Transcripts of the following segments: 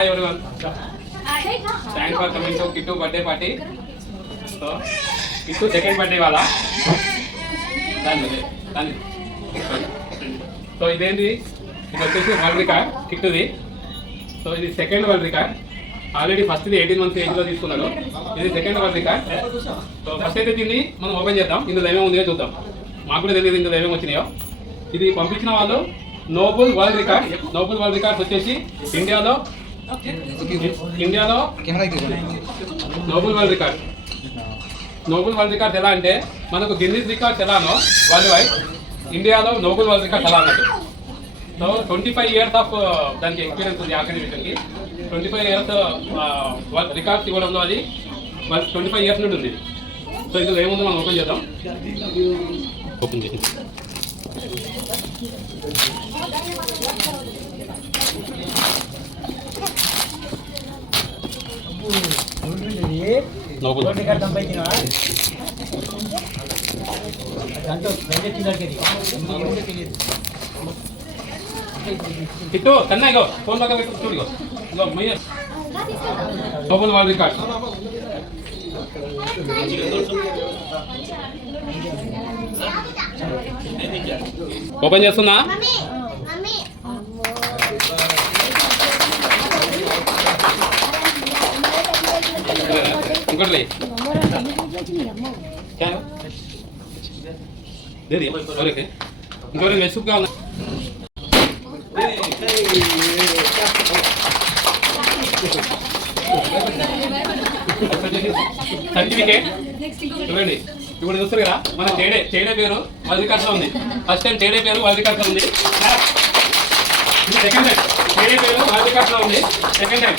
Hi everyone. Thanks for coming to Kittu birthday party. So, Kittu second birthday वाला. Done. So ఇదేంటి? ఇది వచ్చేసి world record కిట్టుది. So ఇది second world record. Already first ఇది 18 months age లో తీసుకున్నాడు. ఇది second world record. So first అయితే దీన్ని మనం ఓపెన్ చేద్దాం. ఇందులో ఏమేమి ఉందో చూద్దాం. మాకు కూడా తెలియదు ఇందులో ఏమేమి వచ్చినాయో. ఇది పంపించిన వాళ్ళు నోబుల్ వరల్డ్ రికార్డ్స్ వచ్చేసి ఇండియాలో నోబుల్ వరల్డ్ రికార్డ్స్ ఎలా అంటే మనకు గిన్నీస్ రికార్డ్స్ ఎలానో వరల్డ్ వైడ్ ఇండియాలో నోబుల్ వరల్డ్ రికార్డ్స్ ఎలా అన్నట్టు. సో 25 years ఆఫ్ దానికి ఎక్స్పీరియన్స్ ఉంది ఆర్గనైజేషన్కి. 25 years రికార్డ్స్ ఇవ్వడంలో అది 25 years నుండి ఉంది. సో ఇందులో ఏముందో మనం ఓపెన్ చేద్దాం. ఓపెన్ చేసి ఇటు కన్నా ఇగో ఫోన్ లాగా పెట్టు చూడు ఇగో నోబుల్ వరల్డ్ రికార్డ్ ఓపెన్ చేస్తున్నా. ఇంకోటి ఇంకోటి మెసుకు కావాలి. సర్టిఫికేట్ చూడండి. ఇప్పుడు చూస్తారు కదా మన తేడే పేరు వరల్డ్ రికార్డ్స్ లో ఉంది. ఫస్ట్ టైం తేడే పేరు వరల్డ్ రికార్డ్స్ లో ఉంది. సెకండ్ టైం తేడే పేరు వరల్డ్ రికార్డ్స్ లో ఉంది. Second time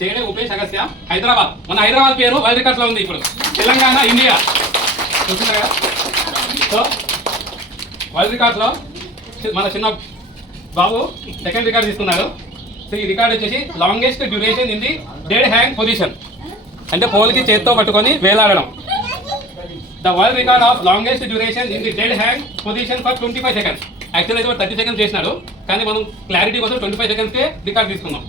Chede Upesh Agastya Hyderabad. మన హైదరాబాద్ పేరు వరల్డ్ రికార్డ్స్ లో ఉంది. ఇప్పుడు తెలంగాణ ఇండియా చూస్తున్నారు కదా. సో వరల్డ్ రికార్డ్స్ లో మన చిన్న బాబు సెకండ్ రికార్డ్ తీసుకున్నాడు. సో ఈ రికార్డ్ వచ్చేసి longest duration in the dead hand position, అంటే పోల్కి చేత్తో పట్టుకొని వేలాడడం. The world record of longest duration in the dead hand position for 25 seconds. Actual అయితే 30 seconds చేసినాడు, కానీ మనం క్లారిటీ కోసం 25 secondsకే రికార్డ్ తీసుకున్నాం.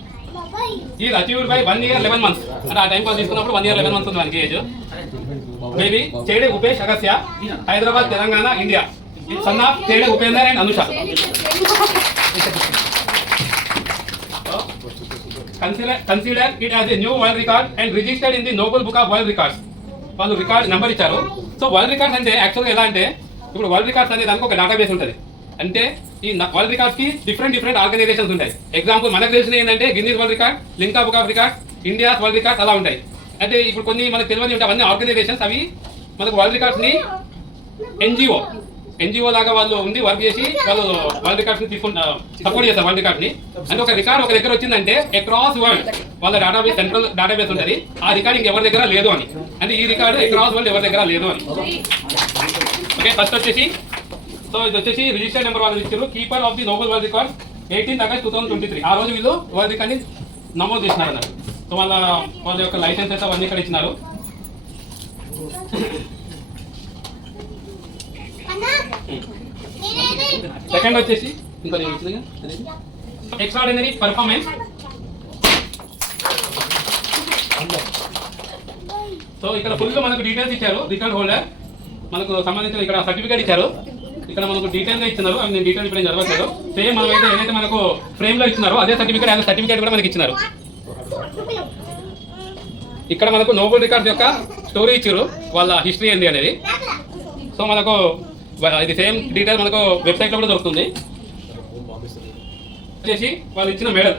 ఇది అచీవ్డ్ బై 1 year 11 months. అంటే ఆ టైం కోసం తీసుకున్నప్పుడు 1 year 11 months ఉంది మనకి age. Baby Chede Upesh Agastya Hyderabad Telangana India. Son of Chede Upender and Anusha. Consider it as a new world record and registered in the Noble Book of World Records. వాళ్ళు రికార్డ్ నెంబర్ ఇచ్చారు. So world records అంటే యాక్చువల్గా ఎలా అంటే ఇప్పుడు వరల్డ్ రికార్డ్స్ అనే దానికి ఒక డేటాబేస్ ఉంటుంది. అంటే ఈ వరల్డ్ రికార్డ్స్కి డిఫరెంట్ ఆర్గనైజేషన్స్ ఉంటాయి. ఎగ్జాంపుల్ మనకు తెలిసిన ఏంటంటే Guinness world record, Limca book of records, India world records అలా ఉంటాయి. అంటే ఇప్పుడు కొన్ని మనకు తెలియని ఉంటాయి అవన్నీ ఆర్గనైజేషన్స్. అవి మనకు వరల్డ్ రికార్డ్స్ని ఎన్జిఓ లాగా వాళ్ళు ఉండి వర్క్ చేసి వాళ్ళు వరల్డ్ రికార్డ్స్ ని తీసుకుంటా సపోర్ట్ చేస్తారు. వరల్డ్ రికార్డ్ ని అంటే ఒక రికార్డ్ ఒక దగ్గర వచ్చిందంటే అక్రాస్ వరల్డ్ వాళ్ళ డేటాబేస్ సెంట్రల్ డేటాబేస్ ఉంటుంది. ఆ రికార్డ్ ఎవరి దగ్గర లేదు అని, అంటే ఈ రికార్డు అక్రాస్ వరల్డ్ ఎవరి దగ్గర లేదు అని. ఓకే, ఫస్ట్ వచ్చేసి సో ఇది వచ్చేసి రిజిస్టర్డ్ నెంబర్ వాళ్ళు ఇచ్చారు. Keeper of the Nobel world record 18 August 2023. ఆ రోజు వీళ్ళు వరల్డ్ రికార్డ్ ని నమోదు చేసినారు అన్నారు. సో వాళ్ళ యొక్క లైసెన్సెస్ అవన్నీ ఇక్కడ ఇచ్చినారు. సెకండ్ వచ్చేసి ఇంకా ఎక్స్ట్రాడినరీ పర్ఫార్మెన్స్. సో ఇక్కడ ఫుల్ మనకు డీటెయిల్స్ ఇచ్చారు. రికార్డ్ హోల్డర్ మనకు సంబంధించిన ఇక్కడ సర్టిఫికేట్ ఇచ్చారు. ఇక్కడ మనకు డీటెయిల్గా ఇచ్చినారు. అవి నేను డీటెయిల్ ఇప్పుడు చదవట్లేదు. సేమ్ మనం అయితే ఏదైతే మనకు ఫ్రేమ్లో ఇచ్చినారో అదే సర్టిఫికేట్ కూడా మనకి ఇచ్చినారు. ఇక్కడ మనకు నోబెల్ రికార్డ్స్ యొక్క స్టోరీ ఇచ్చారు, వాళ్ళ హిస్టరీ ఏంటి అనేది. సో మనకు ఇది సేమ్ డీటెయిల్ మనకు వెబ్సైట్లో కూడా దొరుకుతుంది. వచ్చేసి వాళ్ళు ఇచ్చిన మెడల్,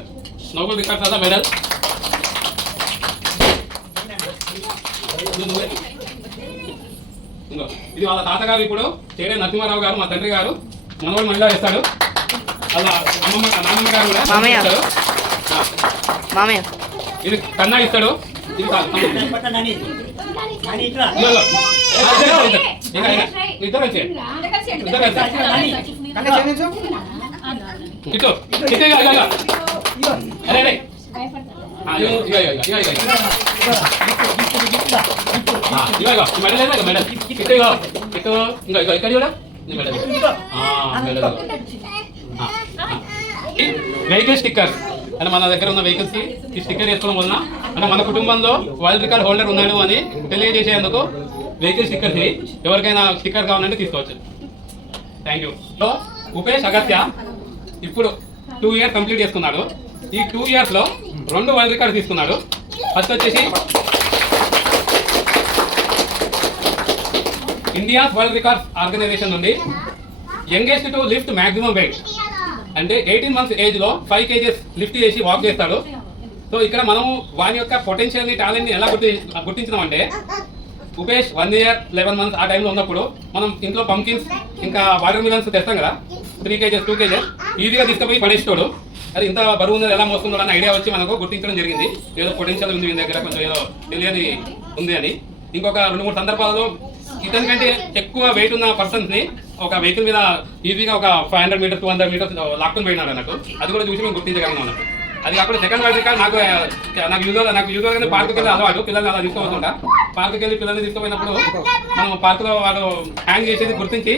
నోబెల్ రికార్డ్స్ అలా మెడల్. ఇది వాళ్ళ తాతగారు ఇప్పుడు చేడే నరసింహారావు గారు, మా తండ్రి గారు మనవాడు మహిళ ఇస్తాడు. అలా నాన్నమ్మ గారు కూడా ఇది కన్నా ఇస్తాడు. ఇది ఇద్దరు మెడల్ ఇక్కడ కూడా వెహికల్ స్టిక్కర్ అంటే మన దగ్గర ఉన్న వెహికల్స్ కి ఈ స్టిక్కర్ వేసుకోవడం వలన అంటే మన కుటుంబంలో వరల్డ్ రికార్డ్ హోల్డర్ ఉన్నాడు అని తెలియజేసేందుకు వెహికల్ స్టిక్కర్స్ ఎవరికైనా స్టిక్కర్ కావాలంటే తీసుకోవచ్చు. Thank you. సో ఉపేష్ అగత్య ఇప్పుడు 2 years కంప్లీట్ చేసుకున్నాడు. ఈ 2 years లో 2 వరల్డ్ రికార్డ్ తీసుకున్నాడు. ఫస్ట్ వచ్చేసి ఇండియా వరల్డ్ రికార్డ్స్ ఆర్గనైజేషన్ నుండి youngest to lift maximum wait అంటే 18 months ఏజ్లో 5 kgs లిఫ్ట్ చేసి వాక్ చేస్తాడు. సో ఇక్కడ మనం వాని యొక్క పొటెన్షియల్ని టాలెంట్ని ఎలా గుర్తించినామంటే ఉపేష్ 1 year 11 months ఆ టైంలో ఉన్నప్పుడు మనం ఇంట్లో పంకిన్స్ ఇంకా వాటర్ మిలన్స్ తెస్తాం కదా 3 kgs 2 kgs ఈజీగా తీసుకుపోయి పడేస్తాడు. అది ఇంత బరువు ఉన్నది ఎలా మోస్తుందో అన్న ఐడియా వచ్చి మనకు గుర్తించడం జరిగింది. ఏదో పొటెన్షియల్ ఉంది వీని దగ్గర, కొంచెం ఏదో తెలియని ఉంది అని. ఇంకొక 2-3 సందర్భాలలో ఇతని కంటే ఎక్కువ వెయిట్ ఉన్న పర్సన్స్ ని ఒక వెహికల్ మీద ఈజీగా ఒక 500 meters 200 meters లాక్కొని పోయినాడు నాకు. అది కూడా చూసి మేము గుర్తించగలిగినాం అన్నట్టు. అది కాకుండా సెకండ్ వరల్డ్ రికార్డ్ నాకు యూజువల్గానే పార్క్కి వెళ్ళి అలవాటు, పిల్లల్ని అలా తీసుకోవద్దుంటా. పార్క్కి వెళ్ళి పిల్లల్ని తీసుకుపోయినప్పుడు మనం పార్కులో వాడు హ్యాంగ్ చేసేది గుర్తించి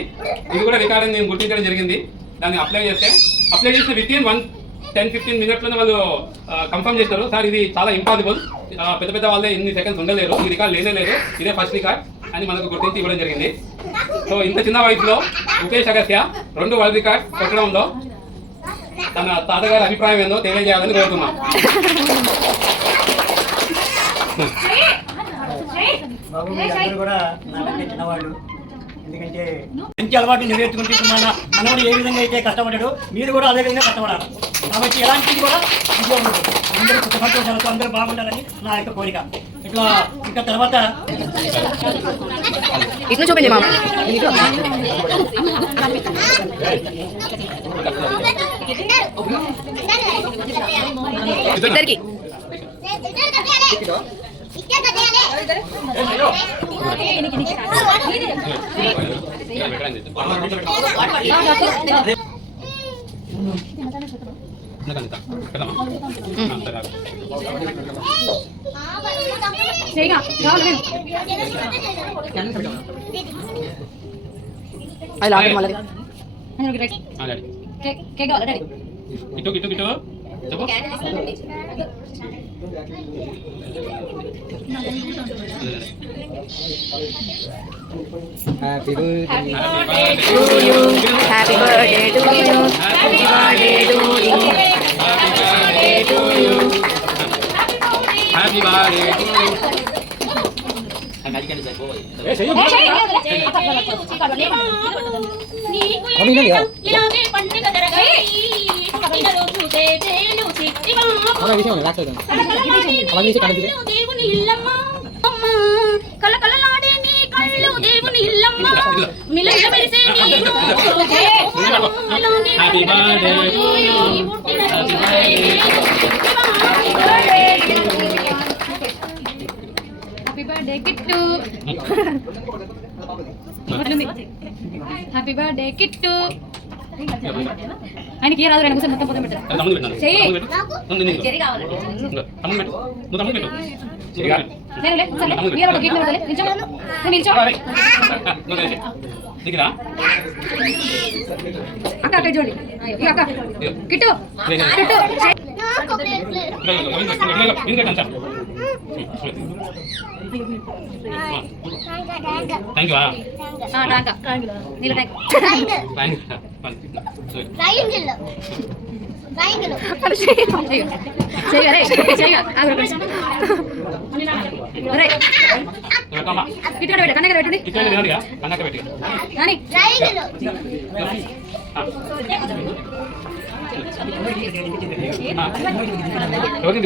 ఇది కూడా రికార్డ్ అని నేను గుర్తించడం జరిగింది. దాన్ని అప్లై చేసిన వితిన్ 10-15 minutesలోనే వాళ్ళు కన్ఫర్మ్ చేస్తారు, సార్ ఇది చాలా ఇంపాసిబుల్, పెద్ద పెద్ద వాళ్ళే ఇన్ని సెకండ్స్ ఉండలేరు, ఈ రికార్డ్ లేనేలేదు, ఇదే ఫస్ట్ రికార్డ్ అని మనకు గుర్తించి ఇవ్వడం జరిగింది. సో ఇంత చిన్న వయసులో ఉపేష్ అగస్త్య 2 వరల్డ్ రికార్డ్ పెట్టడంలో తన తాతగారి అభిప్రాయం ఏందో తెలియజేయాలని కోరుతున్నాం. ఎందుకంటే మంచి అలవాటు నెరవేర్చుకుంటే మనవాడు ఏ విధంగా అయితే కష్టపడ్డాడో మీరు కూడా అదే విధంగా కష్టపడాలి. కాబట్టి ఎలాంటిది కూడా ఇదిగో ఉండదు. అందరూ కొత్త సంతోషాలతో అందరూ బాగుండాలని నా యొక్క కోరిక. ఇట్లా ఇంకా తర్వాత ఇట్లా చూపించండి మామ. ఇద్దరికి Happy birthday to you. Happy birthday to you. Happy birthday to you. Happy birthday to you. Happy birthday to you. కలకలలాడే నీ కళ్ళు దేవుని ఇల్లమ్మ మిలమిల మెరిసే నీ Happy birthday to you. Happy birthday. Happy birthday Kittu happy birthday Kittu ఆయనకి ఏ రాదు రెండు మొత్తం పొద్దు పెట్టారు అక్క అక్క చూడండి అక్క కిట్టు కిట్టు Thank you. నీళ్ళ కన్నగ పెట్టండి కానీ ఎవరికి